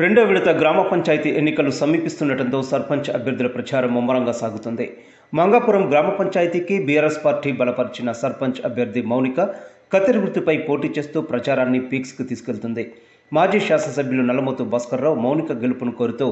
రెండో విడత గ్రామ పంచాయతీ ఎన్నికలు సమీపిస్తుండటంతో సర్పంచ్ అభ్యర్థుల ప్రచారం ముమ్మరంగా సాగుతుంది. మంగాపురం గ్రామ పంచాయతీకి బీఆర్ఎస్ పార్టీ బలపరిచిన సర్పంచ్ అభ్యర్థి మౌనిక కత్తెర గుర్తుపై పోటీ చేస్తూ ప్రచారాన్ని పీక్స్కి తీసుకెళ్తుంది. మాజీ శాసనసభ్యులు నల్లమోతు భాస్కర్రావు మౌనిక గెలుపును కోరుతూ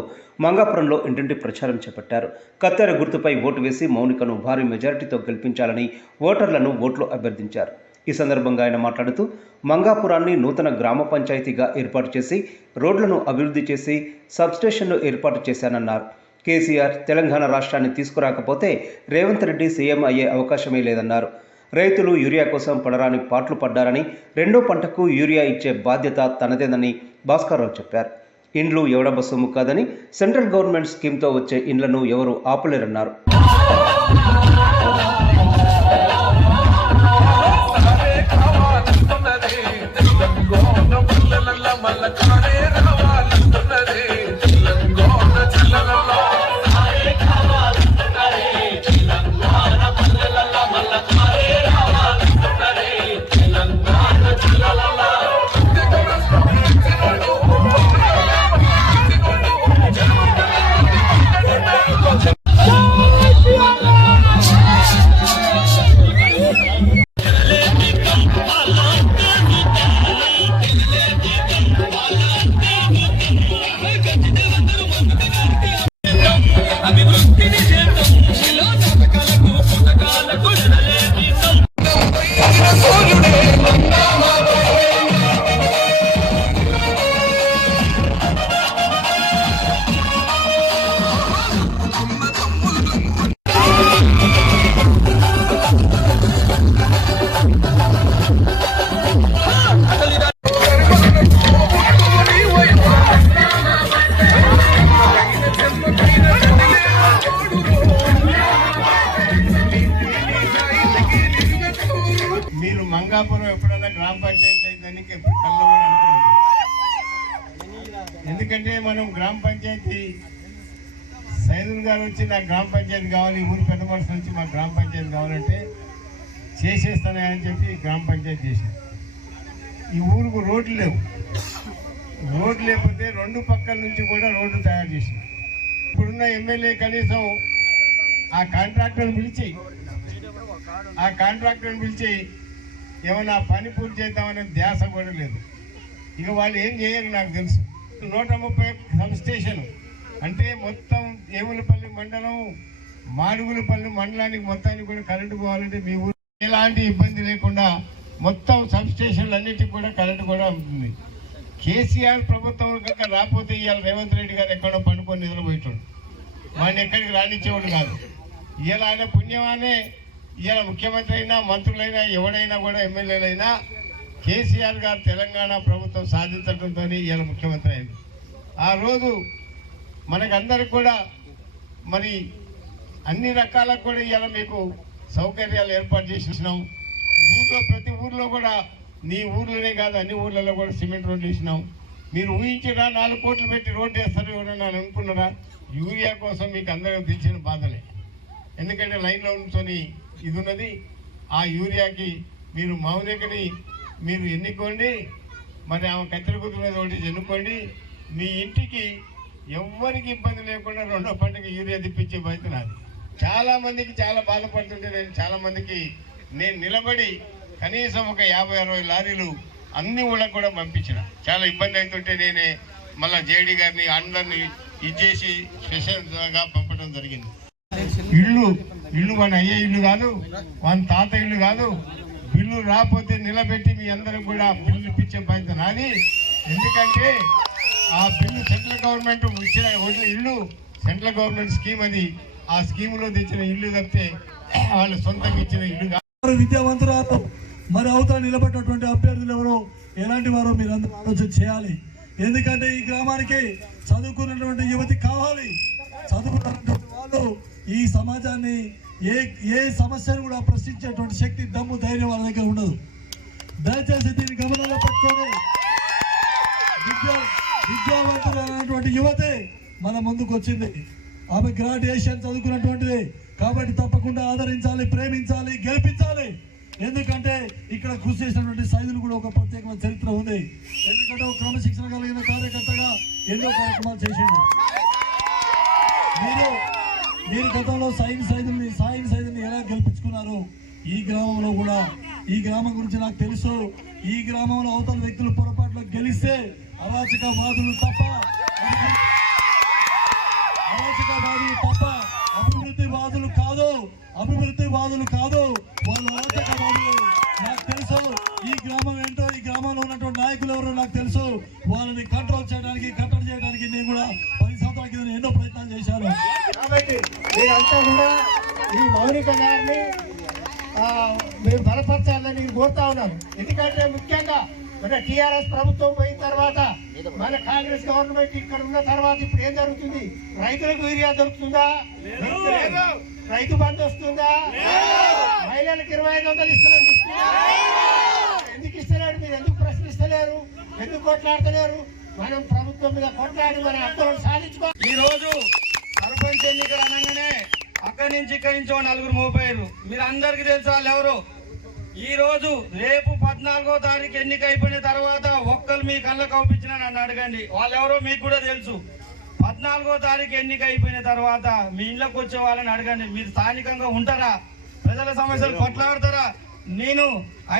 మంగాపురంలో ఇంటింటి ప్రచారం చేపట్టారు. కత్తెర గుర్తుపై ఓటు వేసి మౌనికను భారీ మెజారిటీతో గెలిపించాలని ఓటర్లను ఓట్లు అభ్యర్థించారు. ఈ సందర్భంగా ఆయన మాట్లాడుతూ మంగాపురాన్ని నూతన గ్రామ పంచాయతీగా ఏర్పాటు చేసి రోడ్లను అభివృద్ధి చేసి సబ్స్టేషన్ను ఏర్పాటు చేశానన్నారు. కేసీఆర్ తెలంగాణ రాష్ట్రాన్ని తీసుకురాకపోతే రేవంత్ రెడ్డి సీఎం అయ్యే అవకాశమే లేదన్నారు. రైతులు యూరియా కోసం పడరాని పాట్లు పడ్డారని రెండో పంటకు యూరియా ఇచ్చే బాధ్యత తనదేనని భాస్కర్రావు చెప్పారు. ఇండ్లు ఎవడబ్బ సొమ్ము కాదని సెంట్రల్ గవర్నమెంట్ స్కీమ్తో వచ్చే ఇండ్లను ఎవరు ఆపలేరన్నారు. మంగాపురం ఎప్పుడైనా గ్రామ పంచాయతీ అయిందానికి ఎప్పుడు అనుకున్నాను ఎందుకంటే మనం గ్రామ పంచాయతీ సైదుల్ గారు వచ్చి నాకు గ్రామ పంచాయతీ కావాలి ఈ ఊరు పెద్ద మనుషులు వచ్చి మాకు గ్రామ పంచాయతీ కావాలంటే చేసేస్తానే అని చెప్పి గ్రామ పంచాయతీ చేశారు. ఈ ఊరుకు రోడ్లు లేవు. రోడ్లు లేకపోతే రెండు పక్కల నుంచి కూడా రోడ్డు తయారు చేసింది ఇప్పుడున్న ఎమ్మెల్యే కనీసం ఆ కాంట్రాక్టర్ని పిలిచి ఆ కాంట్రాక్టర్ని పిలిచి ఏమైనా పని పూర్తి చేద్దామనే ధ్యాస కూడా లేదు. ఇక వాళ్ళు ఏం చేయరు నాకు తెలుసు. నూట ముప్పై సబ్ స్టేషన్. అంటే మొత్తం ఏములపల్లి మండలం మాడుగులపల్లి మండలానికి మొత్తానికి కూడా కరెంటు పోవాలంటే మీ ఊరు ఎలాంటి ఇబ్బంది లేకుండా మొత్తం సబ్ స్టేషన్లు కూడా కరెంటు కూడా ఉంటుంది. కేసీఆర్ ప్రభుత్వం కనుక రాకపోతే ఇవాళ రేవంత్ రెడ్డి గారు ఎక్కడో పండుకొని నిద్రపోయేటోడు. వాడిని ఎక్కడికి రానిచ్చేవాడు కాదు. ఇవాళ ఆయన పుణ్యమానే ఇవాళ ముఖ్యమంత్రి అయినా మంత్రులైనా ఎవడైనా కూడా ఎమ్మెల్యేలైనా కేసీఆర్ గారు తెలంగాణ ప్రభుత్వం సాధించడంతో ఇవాళ ముఖ్యమంత్రి అయింది. ఆ రోజు మనకందరికి కూడా మరి అన్ని రకాలకు కూడా ఇవాళ మీకు సౌకర్యాలు ఏర్పాటు చేసినాం ఊర్లో ప్రతి ఊర్లో కూడా నీ ఊర్లోనే కాదు అన్ని ఊర్లలో కూడా సిమెంట్ రోడ్లు వేసినాం. మీరు ఊహించినా నాలుగు కోట్లు పెట్టి రోడ్డు వేస్తారు ఎవరన్నా అనుకున్నారా? యూరియా కోసం మీకు అందరం తెలిసిన బాధలే. ఎందుకంటే లైన్లో ఉంచుకొని ఇది ఉన్నది ఆ యూరియాకి మీరు మౌనికని మీరు ఎన్నుకోండి మరి ఆమె కత్తెర గుర్తు ఒకటి ఎన్నుకోండి మీ ఇంటికి ఎవ్వరికి ఇబ్బంది లేకుండా రెండో పంటకి యూరియా తెప్పించే బాధ్యత నాది. చాలామందికి చాలా బాధపడుతుంటే నేను చాలామందికి నేను నిలబడి కనీసం ఒక యాభై అరవై లారీలు అన్ని ఊళ్ళకు కూడా పంపించిన. చాలా ఇబ్బంది అవుతుంటే నేనే మళ్ళీ జేడీ గారిని అందరినీ ఇచ్చేసి స్పెషల్గా పంపడం జరిగింది. ఇల్లు ఇల్లు మన అయ్యే ఇల్లు కాదు మన తాత ఇల్లు కాదు. బిల్లు రాకపోతే నిలబెట్టి మీ అందరికి కూడా బిల్లు ఇప్పించే బాధ్యత నాది. ఎందుకంటే ఆ బిల్లు సెంట్రల్ గవర్నమెంట్ ఇచ్చిన ఇల్లు సెంట్రల్ గవర్నమెంట్ స్కీమ్ అది. ఆ స్కీములో తెచ్చిన ఇల్లు తప్పితే వాళ్ళు సొంతంగా ఇచ్చిన ఇల్లు కాదు. విద్యావంతురాలు మరి అవతల నిలబడినటువంటి అభ్యర్థులు ఎవరో? ఎలాంటి వారో మీరు అందరూ ఆలోచన చేయాలి. ఎందుకంటే ఈ గ్రామానికి చదువుకున్నటువంటి యువతి కావాలి. చదువుకున్నటువంటి వాళ్ళు ఈ సమాజాన్ని ఏ ఏ సమస్యను కూడా ప్రశ్నించేటువంటి శక్తి దమ్ము ధైర్యం వాళ్ళ దగ్గర ఉండదు. దయచేసి దీన్ని గమనంలో పెట్టుకొని విద్యా విద్యావంతులైనటువంటి యువతే మన ముందుకు వచ్చింది. ఆమె గ్రాడ్యుయేషన్ చదువుకున్నటువంటిది. కాబట్టి తప్పకుండా ఆదరించాలి ప్రేమించాలి గెలిపించాలి. ఎందుకంటే ఇక్కడ కృషి చేసినటువంటి సైదులు కూడా ఒక ప్రత్యేకమైన చరిత్ర ఉంది. ఎందుకంటే ఒక క్రమశిక్షణ కలిగిన కార్యకర్తగా ఎన్నో కార్యక్రమాలు చేసింది మీరు మీరు గతంలో సైన్ సైదుల్ని సాయి సైదుల్ని ఎలా గెలిపించుకున్నారు ఈ గ్రామంలో కూడా ఈ గ్రామం గురించి నాకు తెలుసు. ఈ గ్రామంలో అవతల వ్యక్తులు పొరపాట్లు గెలిస్తే అరాచకవాదులు తప్ప అరాచకవాదులు తప్ప అభివృద్ధి వాదులు కాదు అభివృద్ధి వాదులు కాదు. వాళ్ళు మీరంతా కూడా ఈ మౌనిక గారిని మీరు బలపరచాలని నేను కోరుతా ఉన్నాను. ఎందుకంటే ముఖ్యంగా మన టిఆర్ఎస్ ప్రభుత్వం పోయిన తర్వాత మన కాంగ్రెస్ గవర్నమెంట్ ఇక్కడ ఉన్న తర్వాత ఇప్పుడు ఏం జరుగుతుంది? రైతులకు యూరియా దొరుకుతుందా. రైతు బంధు వస్తుందా? మహిళలకు ఇరవై ఐదు వందలు ఇస్తున్నాడు. ఎందుకు ఇస్తలేడు మీరు ఎందుకు ప్రశ్నిస్తలేరు? ఎందుకు కొట్లాడతలేరు? మనం ప్రభుత్వం మీద కొట్లాడి మన హక్కులను సాధించుకో ఈ రోజు సర్పంచ్ ఎన్నికలు అనగానే అక్కడి నుంచి ఇక్కడి నుంచి నలుగురు మోపారు మీరు అందరికి తెలుసు వాళ్ళు ఎవరు? ఈ రోజు రేపు పద్నాలుగో తారీఖు ఎన్నిక అయిపోయిన తర్వాత ఒక్కరు మీ కళ్ళ కౌపించిన నన్ను అడగండి. వాళ్ళు ఎవరో మీకు కూడా తెలుసు. పద్నాలుగో తారీఖు ఎన్నిక అయిపోయిన తర్వాత మీ ఇళ్ళకి వచ్చే వాళ్ళని అడగండి. మీరు స్థానికంగా ఉంటారా? ప్రజల సమస్యలు కొట్లాడతారా? నేను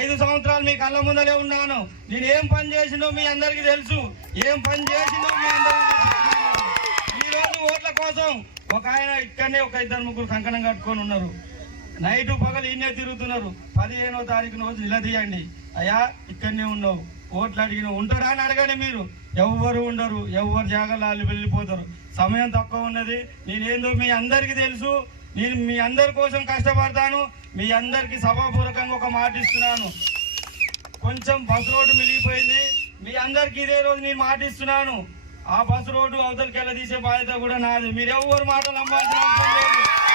ఐదు సంవత్సరాలు మీ కళ్ళ ముందరే ఉన్నాను. నేను ఏం పని చేసినో మీ అందరికీ తెలుసు. ఏం పని చేసినో మీ అందరికీ తెలుసు. ఓట్ల కోసం ఒక ఆయన ఇక్కడనే ఒక ఇద్దరు ముగ్గురు కంకణం కట్టుకొని ఉన్నారు. నైట్ పగలు ఈయనే తిరుగుతున్నారు. పదిహేనో తారీఖు రోజు నిలదీయండి. అయ్యా ఇక్కడనే ఉన్నావు. ఓట్లు అడిగిన ఉంటారా అని అడగండి మీరు. ఎవ్వరు ఉండరు. ఎవ్వరు జాగాలు వెళ్ళిపోతారు. సమయం తక్కువ ఉన్నది. నేనేందో మీ అందరికీ తెలుసు. నేను మీ అందరి కోసం కష్టపడతాను. మీ అందరికీ సభాపూర్వకంగా ఒక మాట ఇస్తున్నాను. కొంచెం బస్ రోడ్డు మిగిలిపోయింది. మీ అందరికి ఇదే రోజు నేను మాటిస్తున్నాను ఆ బస్ రోడ్డు అవతలకి వెళ్ళ తీసే బాధ్యత కూడా నాది. మీరెవ్వరు మాట నమ్మాల్సిన అవసరం